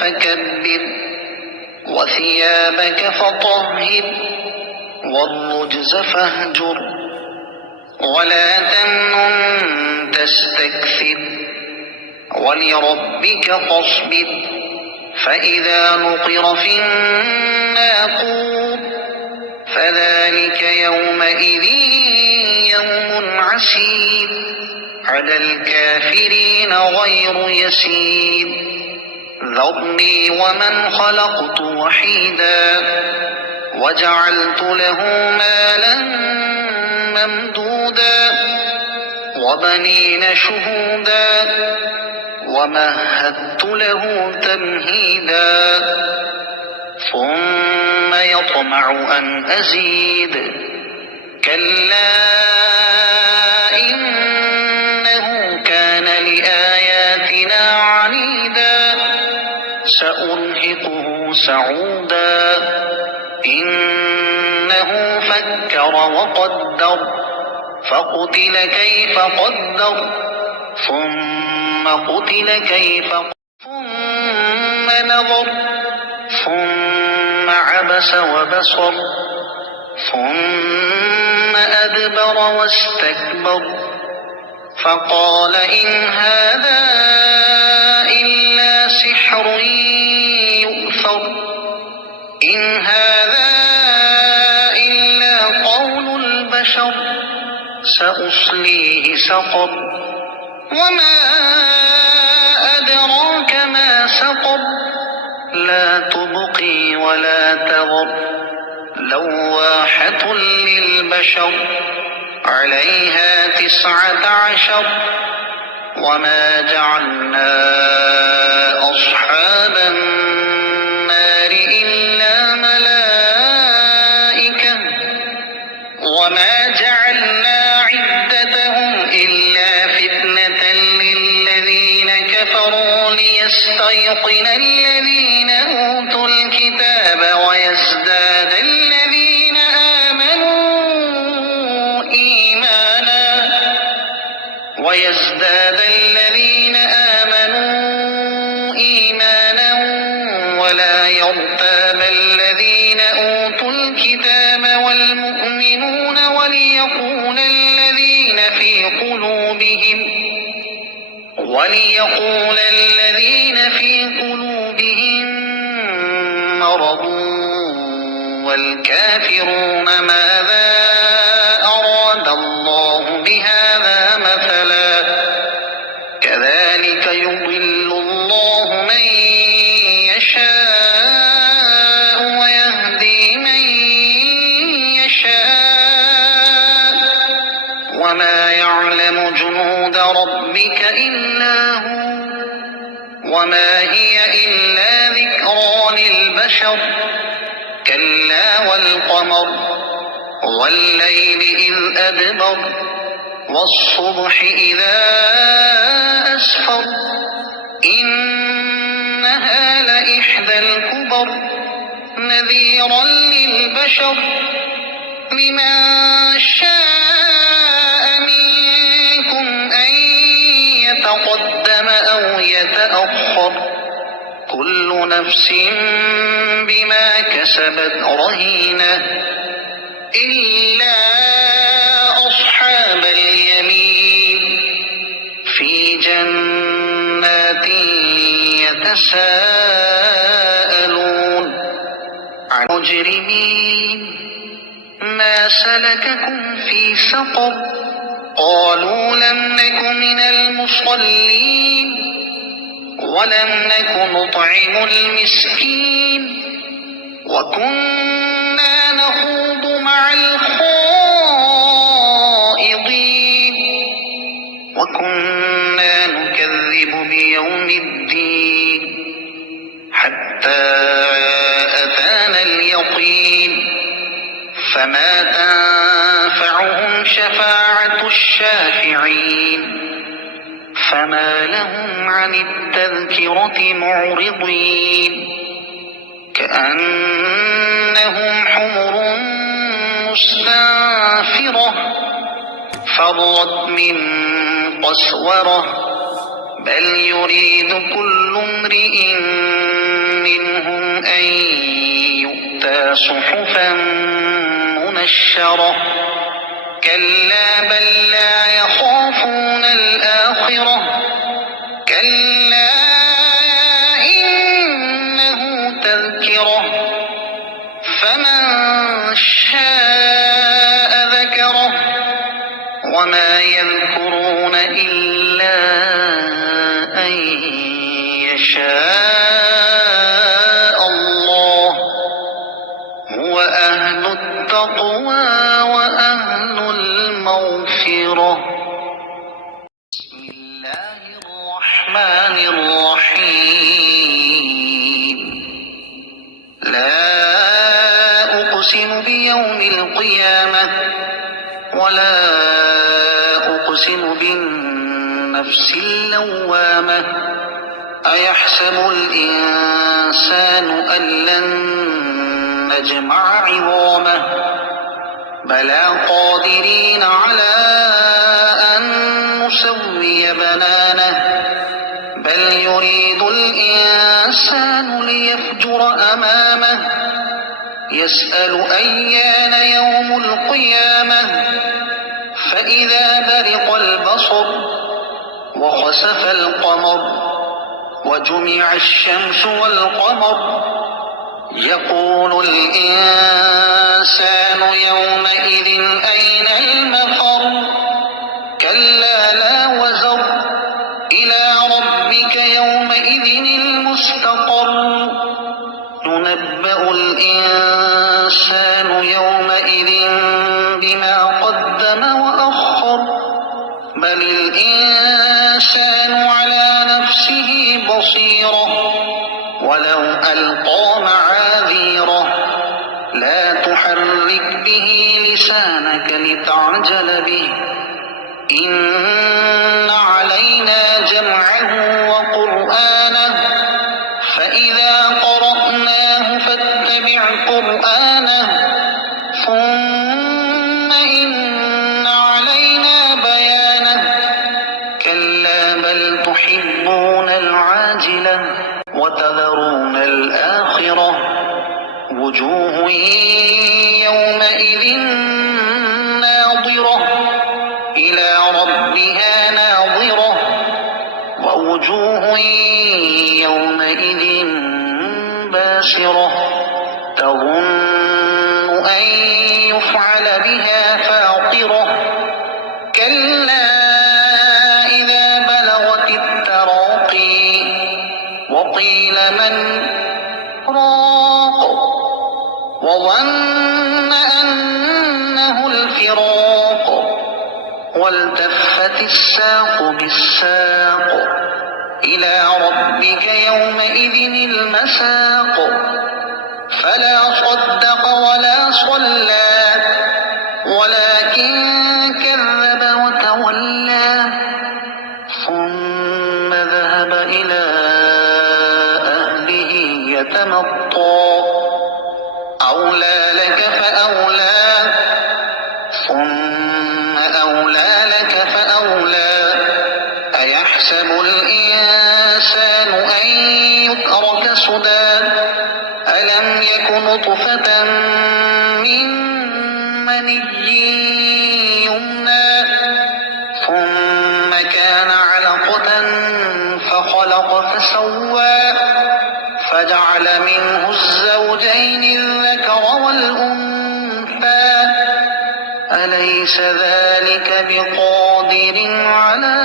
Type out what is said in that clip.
فكبر وثيابك فطهر والرجز فاهجر ولا تمنن تستكثر ولربك فاصبر فإذا نقر في الناقور فذلك يومئذ يوم عسير على الكافرين غير يسير ذرني ومن خلقت وحيدا وجعلت له مالا ممدودا وبنين شهودا ومهدت له تمهيدا ثم يطمع أن أزيد كلا إنه كان لآياتنا عنيدا سأرهقه سعودا إنه فكر وقدر فقتل كيف قدر ثم قتل كيف ثم نظر ثم عبس وبصر ثم أدبر واستكبر فقال إن هذا إلا سحر يؤثر إن هذا إلا قول البشر سأصليه سقر وما أدراك ما سقر لا تبقي ولا تذر لواحة للبشر عليها 19 وما جعلنا أصحاب النار إلا ملائكة وما جعلنا عدتهم إلا فتنة للذين كفروا ليستيقن الذين أوتوا الكتاب ويزداد الذين آمنوا إيمانا ولا يرتاب الذين أوتوا الكتاب والمؤمنون وليقول الذين في قلوبهم مرض والكافرون ماذا أراد الله بهذا مثلا كذلك يضل الله من يشاء ويهدي من يشاء وما يعلم جنود ربك إلا هو وما هي إلا ذكرى للبشر كلا والقمر والليل إذ أدبر والصبح إذا أسفر إنها لإحدى الكبر نذيرا للبشر لمن شاء منكم أن يتقدم أو يتأخر كل نفس بما كسبت رهينة إلا أصحاب اليمين في جنات يتساءلون عن المجرمين ما سلككم في سقر قالوا لم نك من المصلين ولم نك نطعم المسكين وكنا نخوض مع الخائضين وكنا نكذب بيوم الدين حتى أتانا اليقين فما تنفعهم شفاعة الشافعين فما لهم عن التذكرة معرضين كأنهم حمر مستنفرة فرت من قسورة بل يريد كل امرئ منهم أن يؤتى صحفا منشرة كلا بل لا يخافون الآخرة كلا إنه تذكرة فمن شاء ذكره وما يذكرون إلا أن يشاء الله هو أهل التقوى وأهل المغفرة. بسم الله الرحمن الرحيم. لا أقسم بيوم القيامة ولا أقسم بالنفس اللوامة أيحسب الإنسان أن لن نجمع عظامه بلى قادرين على أن نسوي بنانه بل يريد الإنسان ليفجر أمامه يسأل أيان يوم القيامة فإذا برق البصر وخسف القمر وجمع الشمس والقمر يقول الإنسان يومئذ أين المفر كلا لا وزر إلى ربك يومئذ المستقر ينبأ الإنسان يومئذ بما قدم وأخر بل الإنسان على نفسه بصيرة ولو ألقى معاذيره لا تحرك به لسانك لتعجل به إن علينا جمعه وقرآنه فإذا قرأناه فاتبع قرآنه ثم إن علينا بيانه كلا بل تحبون العاجلة وتذرون الآخرة وجوه يومئذ ناظرة إلى ربها ناظرة ووجوه يومئذ باسرة تظن أن يفعل بها فاقرة كلا إذا بلغت التراقي وقيل من راق وظن أنه الفراق والتفت الساق بالساق إلى ربك يومئذ المساق فلا صدق ولا صلى ولكن كذب وتولى ثم ذهب إلى أهله يتمطى أولى لك فأولى ثم أولى لك فأولى أيحسب الإنسان أن يترك سدى ألم يك نطفة من مني يمنى ثم كان علقة فخلق فسوى فجعل منه الزوجين الذكر والأنثى أليس ذلك بقادر على